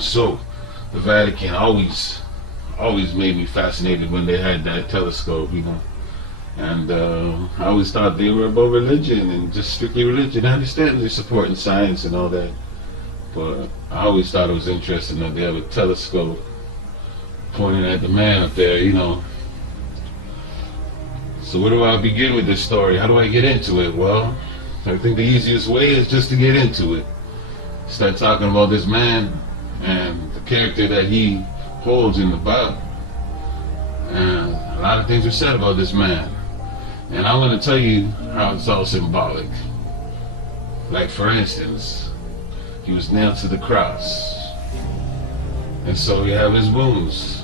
So the Vatican always made me fascinated when they had that telescope, you know. And I always thought they were about religion and just strictly religion. I understand they're supporting science and all that, but I always thought it was interesting that they have a telescope pointing at the man up there, you know. So where do I begin with this story? How do I get into it? Well, I think the easiest way is just to get into it. Start talking about this man and the character that he holds in the Bible. And a lot of things are said about this man. And I'm going to tell you how it's all symbolic. Like, for instance, he was nailed to the cross. And so we have his wounds.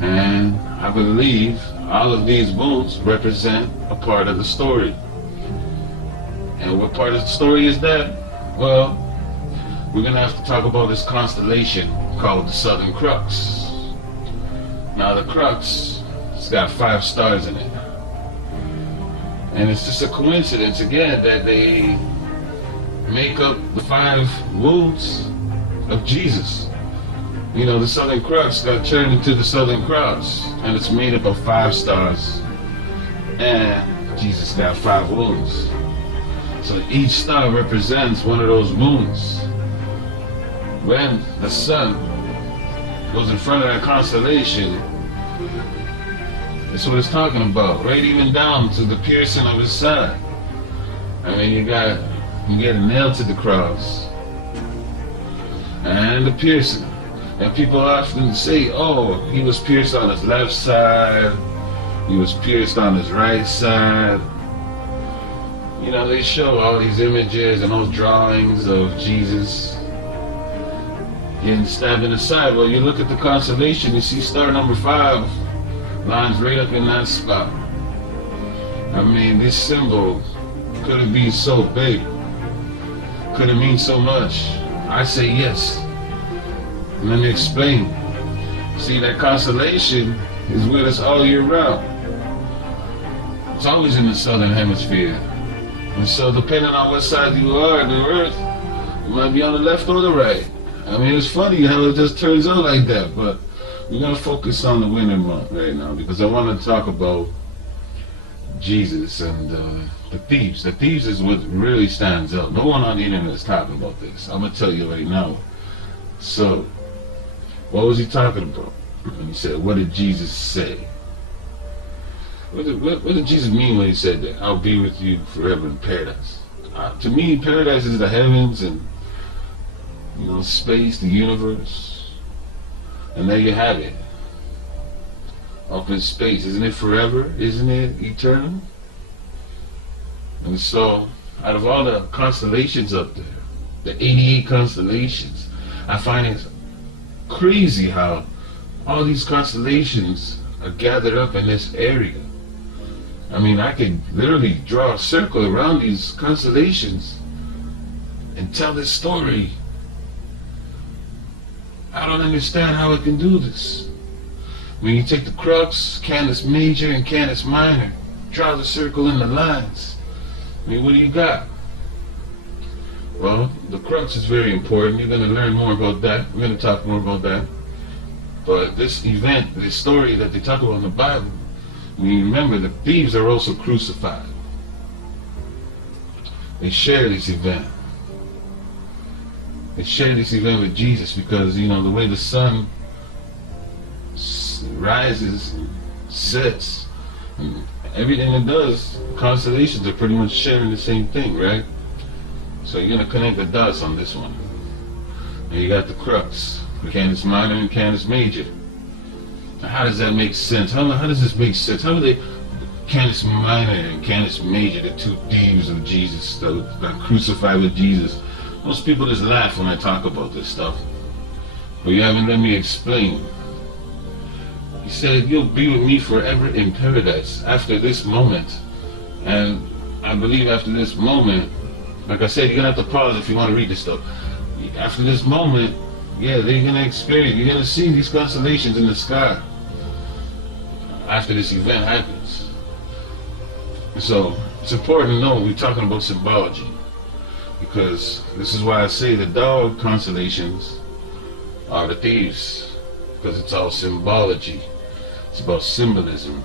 And I believe all of these wounds represent a part of the story. And what part of the story is that? Well, we're going to have to talk about this constellation called the Southern Crux. Now the Crux, it's got 5 stars in it. And it's just a coincidence, again, that they make up the 5 wounds of Jesus. You know, the Southern Crux got turned into the Southern Cross, and it's made up of 5 stars. And Jesus got 5 wounds. So each star represents one of those wounds. When the sun goes in front of that constellation, that's what it's talking about, right? Even down to the piercing of his side. I mean, you get nailed to the cross and the piercing. And people often say, oh, he was pierced on his left side, he was pierced on his right side. You know, they show all these images and those drawings of Jesus getting stabbed in the side. Well, you look at the constellation, you see star number 5 lines right up in that spot. I mean, this symbol could have been so big, could have mean so much. I say yes. And let me explain. See, that constellation is with us all year round. It's always in the southern hemisphere. And so depending on what side you are of the earth, you might be on the left or the right. I mean, it's funny how it just turns out like that, but we're going to focus on the winter month right now because I want to talk about Jesus and the Thieves. The Thieves is what really stands out. No one on the internet is talking about this. I'm going to tell you right now. So, what was he talking about? And he said, what did Jesus say? What did Jesus mean when he said that? I'll be with you forever in paradise. To me, paradise is the heavens and, you know, space, the universe. And there you have it. Up in space. Isn't it forever? Isn't it eternal? And so, out of all the constellations up there, the 88 constellations, I find it crazy how all these constellations are gathered up in this area. I mean, I could literally draw a circle around these constellations and tell this story. I don't understand how it can do this. When you take the Crux, Canis Major, and Canis Minor, draw the circle in the lines. I mean, what do you got? Well, the Crux is very important. You're going to learn more about that. We're going to talk more about that. But this event, this story that they talk about in the Bible, when you remember, the thieves are also crucified. They share this event. They share this event with Jesus because, you know, the way the sun rises and sets, and everything it does, constellations are pretty much sharing the same thing, right? So you're going to connect the dots on this one. And you got the Crux, Canis Minor and Canis Major. Now, how does that make sense? How does this make sense? How do they, Canis Minor and Canis Major, the 2 thieves of Jesus that got crucified with Jesus? Most people just laugh when I talk about this stuff. But you haven't let me explain. He said, you'll be with me forever in paradise after this moment. And I believe after this moment, like I said, you're going to have to pause if you want to read this stuff. After this moment, yeah, they're going to experience, you're going to see these constellations in the sky after this event happens. So, it's important to know we're talking about symbology. Because this is why I say the dog constellations are the thieves. Because it's all symbology. It's about symbolism.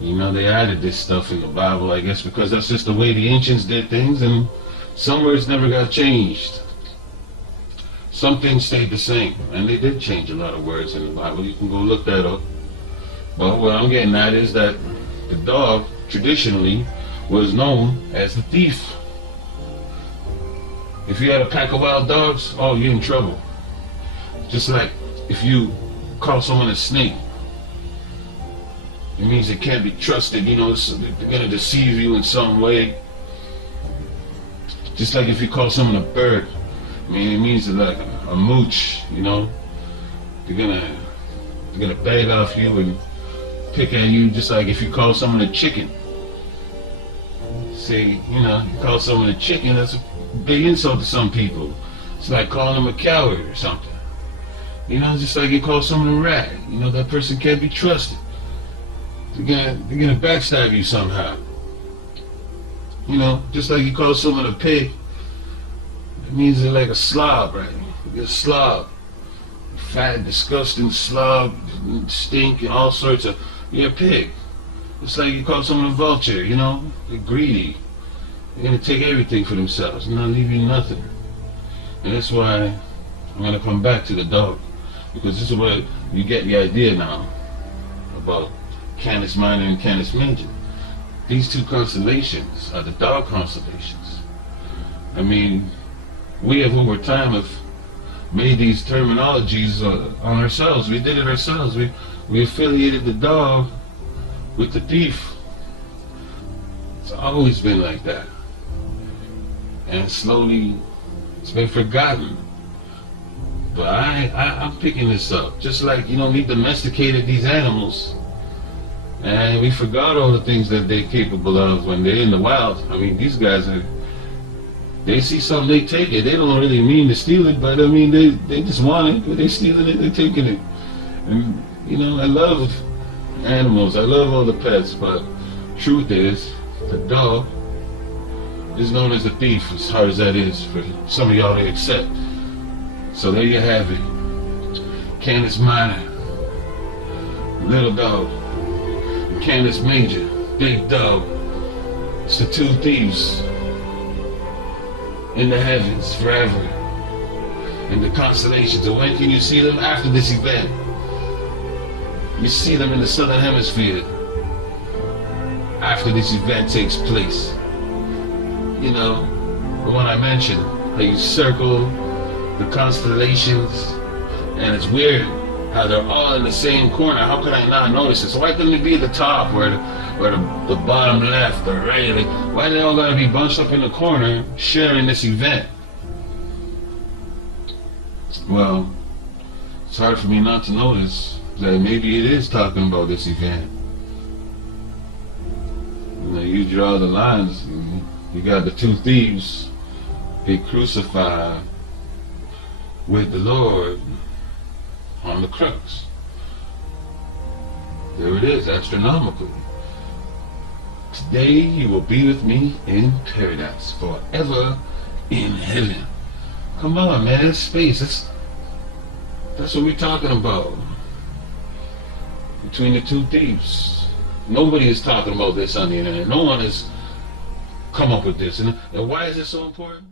You know, they added this stuff in the Bible, I guess, because that's just the way the ancients did things, and some words never got changed. Some things stayed the same, and they did change a lot of words in the Bible. You can go look that up. But what I'm getting at is that the dog, traditionally, was known as the thief. If you had a pack of wild dogs, oh, you're in trouble. Just like if you call someone a snake, it means it can't be trusted. You know, they're going to deceive you in some way. Just like if you call someone a bird, I mean, it means like a mooch, you know. They're gonna beg off you and pick at you, just like if you call someone a chicken. Say, you know, you call someone a chicken, that's a big insult to some people. It's like calling them a coward or something. You know, just like you call someone a rat. You know, that person can't be trusted. They're gonna backstab you somehow. You know, just like you call someone a pig, it means they're like a slob, right? You're a slob. Fat, disgusting slob, stink, and all sorts of... You're a pig. It's like you call someone a vulture, you know? They're greedy. They're gonna take everything for themselves and not leave you nothing. And that's why I'm gonna come back to the dog. Because this is where you get the idea now about Canis Minor and Canis Major. These two constellations are the dog constellations. I mean, we have over time have made these terminologies on ourselves. We did it ourselves. We affiliated the dog with the thief. It's always been like that. And slowly it's been forgotten. But I'm picking this up. Just like, you know, we domesticated these animals and we forgot all the things that they're capable of when they're in the wild. I mean, these guys they see something, they take it. They don't really mean to steal it, but I mean, they just want it. But they're stealing it, they're taking it. And, you know, I love animals. I love all the pets, but truth is, the dog is known as the thief, as hard as that is for some of y'all to accept. So there you have it. Canis Minor, little dog. Canis Major, big dog. It's the two thieves in the heavens forever, in the constellations. And when can you see them? After this event. You see them in the southern hemisphere after this event takes place. You know, the one I mentioned, how you circle the constellations, and it's weird how they're all in the same corner. How could I not notice it? So why couldn't it be at the top or the bottom left or right? Like, why they all gotta be bunched up in the corner sharing this event? Well, it's hard for me not to notice that maybe it is talking about this event. You know, you draw the lines. You got the two thieves, they crucified with the Lord on the Crux. There it is, astronomically. Today you will be with me in paradise, forever in heaven. Come on, man, it's space. That's what we're talking about. Between the two thieves. Nobody is talking about this on the internet. No one has come up with this. And why is it so important?